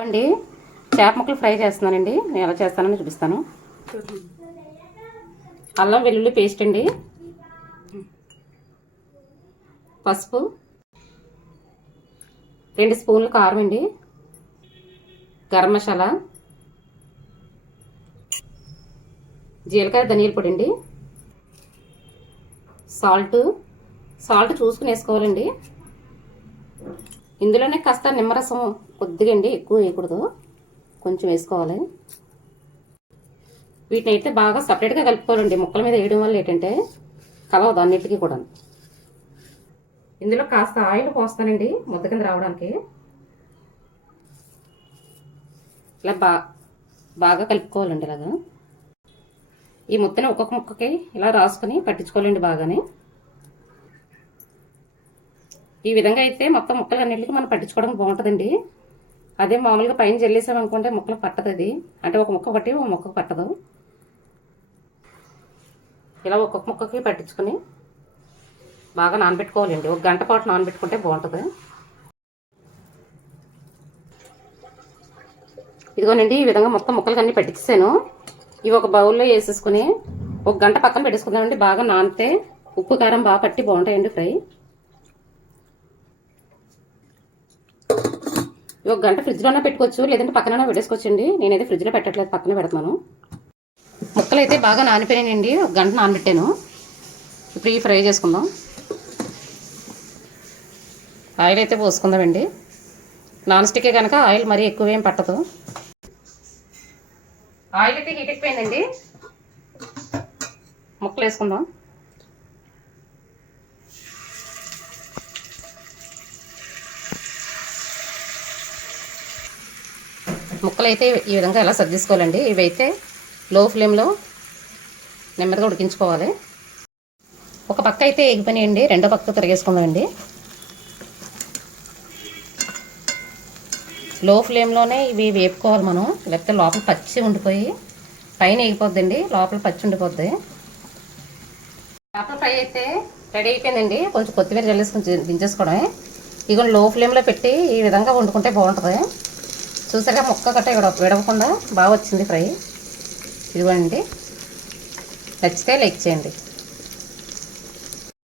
అండి. చేప ముక్కలు ఫ్రై చేస్తున్నానండి. నేను ఎలా చేస్తానని చూపిస్తాను. అల్లం వెల్లుల్లి పేస్ట్ అండి. పసుపు. రెండు స్పూన్లు కారం అండి. గరం మసాలా. జీలకర్ర ధనియాల పొడి అండి. సాల్ట్. సాల్ట్ చూసుకుని వేసుకోవాలండి ఇందులోనే కాస్త నిమ్మరసం కొద్దిగా అండి ఎక్కువ వేయకూడదు. కొంచెం వేసుకోవాలి. వీటిని అయితే బాగా సపరేట్గా కలుపుకోవాలండి. ముక్కల మీద వేయడం వల్ల ఏంటంటే కలవదు అన్నిటికీ కూడా. ఇందులో కాస్త ఆయిల్ పోస్తానండి ముద్ద కింద రావడానికి. ఇలా బా బాగా కలుపుకోవాలండి ఇలాగా. ఈ ముద్దని ఒక్కొక్క ముక్కకి ఇలా రాసుకొని పట్టించుకోవాలండి బాగానే. ఈ విధంగా అయితే మొత్తం ముక్కలు అన్నింటికి మనం పట్టించుకోవడం బాగుంటుందండి. అదే మామూలుగా పైన జల్లేసామనుకుంటే ముక్కలు పట్టదు అది. అంటే ఒక ముక్క పట్టి ఒక ముక్క పట్టదు. ఇలా ఒక్కొక్క ముక్కకి పట్టించుకొని బాగా నానబెట్టుకోవాలండి. ఒక గంట పాటు నానబెట్టుకుంటే బాగుంటుంది. ఇదిగోనండి ఈ విధంగా మొత్తం ముక్కలు అన్నీ పెట్టించాను ఇవి ఒక బౌల్లో వేసేసుకుని ఒక గంట పక్కన పెట్టేసుకుందామండి. బాగా నానితే ఉప్పు కారం బాగా పట్టి బాగుంటాయండి ఫ్రై. ఒక గంట ఫ్రిడ్జ్లోనే పెట్టుకోవచ్చు లేదంటే పక్కన పెట్టేసుకోవచ్చండి నేనైతే ఫ్రిడ్జ్లో పెట్టట్లేదు పక్కన పెడుతున్నాను. ముక్కలు అయితే బాగా నానిపోయానండి ఒక గంట నానబెట్టాను. ఇప్పుడు ఫ్రై చేసుకుందాం. ఆయిల్ అయితే పోసుకుందామండి. నాన్ స్టిక్కే కనుక ఆయిల్ మరీ ఎక్కువ ఏం పట్టదు. ఆయిల్ అయితే హీట్ ఎక్కిపోయిందండి. ముక్కలు వేసుకుందాం ముక్కలు అయితే ఈ విధంగా ఎలా సర్దిసుకోవాలండి ఇవైతే లో ఫ్లేమ్లో నెమ్మదిగా ఉడికించుకోవాలి. ఒక పక్క అయితే ఎగిపోయినాయండి రెండో పక్క తిరిగేసుకుందామండి. లో ఫ్లేమ్లోనే ఇవి వేపుకోవాలి మనం లేకపోతే లోపల పచ్చి ఉండిపోయి పైన ఎగిపోద్దండి లోపల పచ్చి ఉండిపోద్ది. చేపల ఫ్రై అయితే రెడీ అయిపోయిందండి కొంచెం కొత్తిమీర జల్లేసుకొని దించేసుకోవడమే. ఇక లో ఫ్లేమ్లో పెట్టి ఈ విధంగా వండుకుంటే బాగుంటుంది. చూసాక ముక్క కట్ట ఇక్కడ విడవకుండా బాగా వచ్చింది ఫ్రై. ఇదిగోండి. నచ్చితే లైక్ చేయండి.